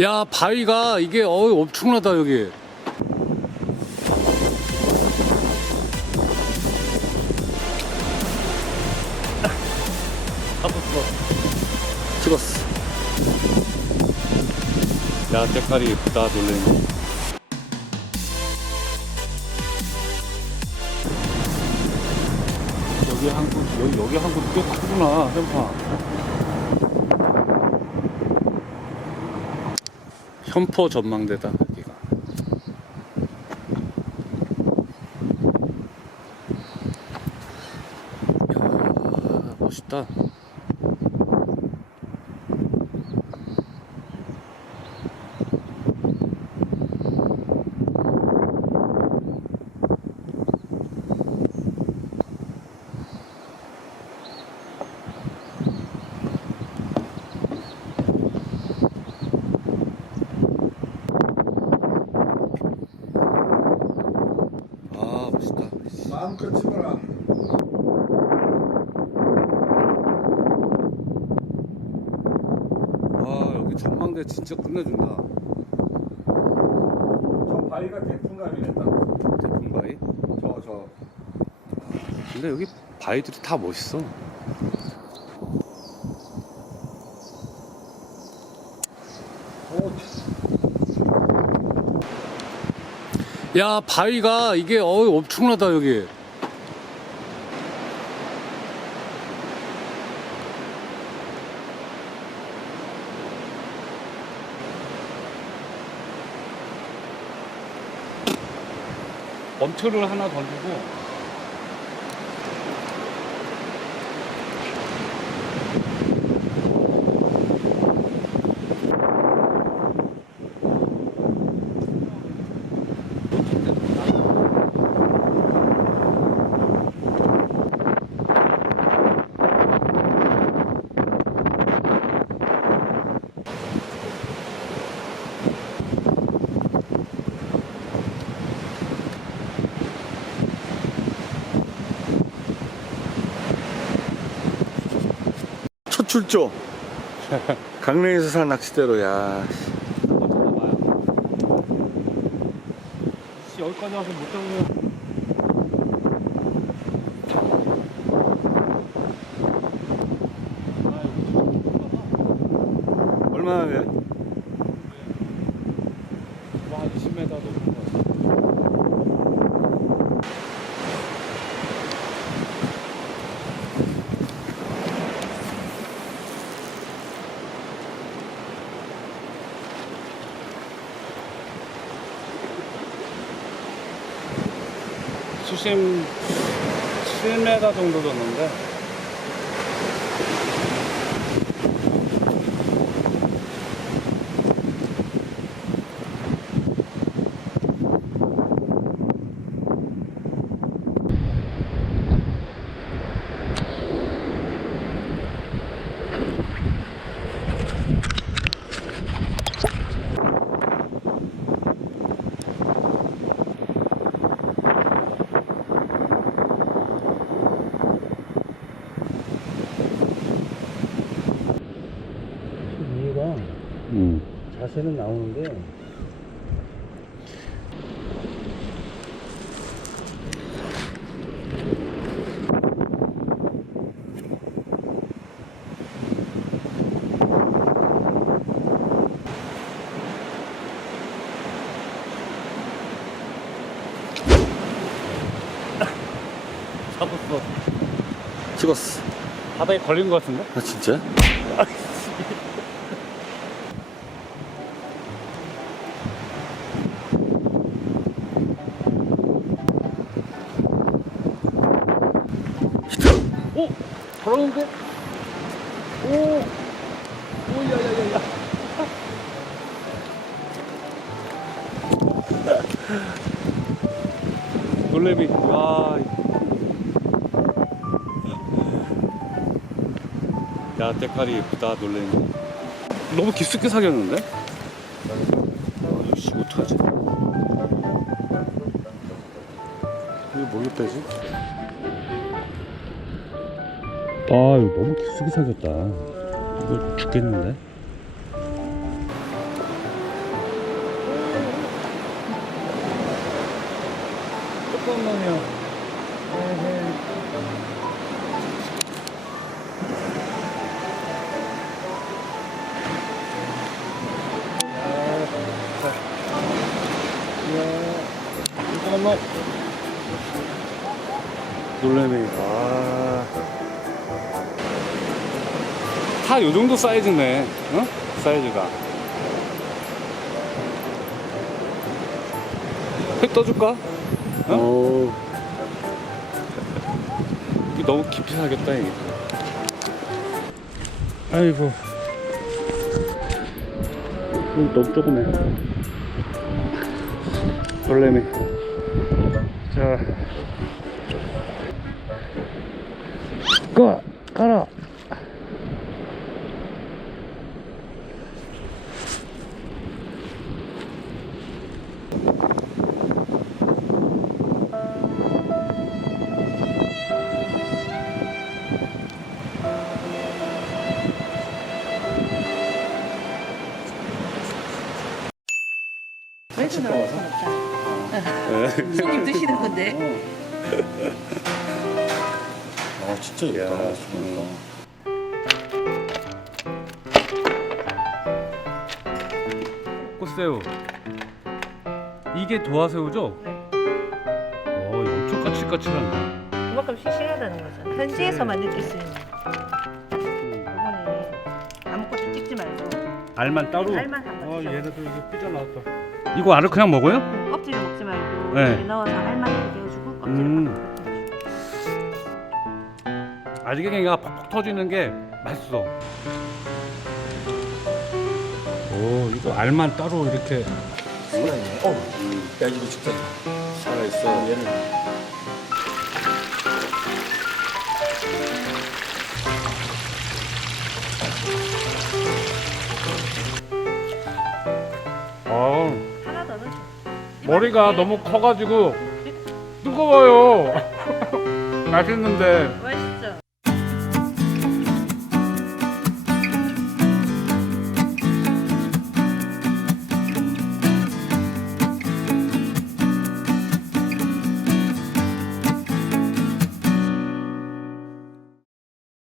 야 바위가 이게 어 엄청나다 여기. 찍었어. 야 때깔이 예쁘다 놀래미 여기 한국 여기, 여기 한국 꽤 크구나 현파 현포 전망대다 여기가. 야 멋있다 아 멋있다 마음껏 찍어라. 와 여기 전망대 진짜 끝내준다 저 바위가 대풍감이네 딱. 대풍바위 저 저. 근데 여기 바위들이 다 멋있어 오, 야 바위가 이게 어 엄청나다 여기 엄초를 하나 던지고 출조. 강릉에서 산 낚싯대로 야. 여기까지 와서 못 잡으면 얼마나 돼? 77m 정도 줬는데 자세는 나오는데 잡았어 찍었어. 바닥에 걸린 것 같은데? 아 진짜? 오! 걸었는데? 오! 오, 야, 야, 야, 야. 놀래미, 와. 야, 때깔이 예쁘다, 놀래미. 너무 깊숙이 사겼는데? 아이씨, 어떡하지? 이거 뭘로 빼지? 아, 이거 너무 깊숙이 생겼다. 이거 죽겠는데? 조금만요. 네, 네. 놀래미 아. 다 요 정도 사이즈네. 어? 사이즈가. 회 떠줄까? 어? 오. 이게 너무 깊이 살겠다 이게. 아이고. 이거 너무 조그매. 놀래미. 자. 까 깔아. 왜 그러는 거야? 손님 드시는 건데. 아, 진짜 예쁘다. 꽃새우. 이게 도화새우죠? 네. 와, 이거 엄청 까칠까칠한데. 그만큼 싱싱하다는 거죠. 현지에서만 느낄 수 있는. 이거는 아무것도 찍지 말고 알만 따로. 알만 한번 어. 얘네들 이거 삐져나왔다. 이거 알을 그냥 먹어요? 음, 껍질을 먹지 말고 네. 넣어서 알만 이렇게 해주고 껍질을 음. 음. 알갱이가 퍽퍽 터지는 게 맛있어. 오, 이거 알만 따로 이렇게. 살아있네. 어, 야지도 진짜 살아있어. 얘는. 아. 머리가 너무 커가지고 뜨거워요. 맛있는데. 왜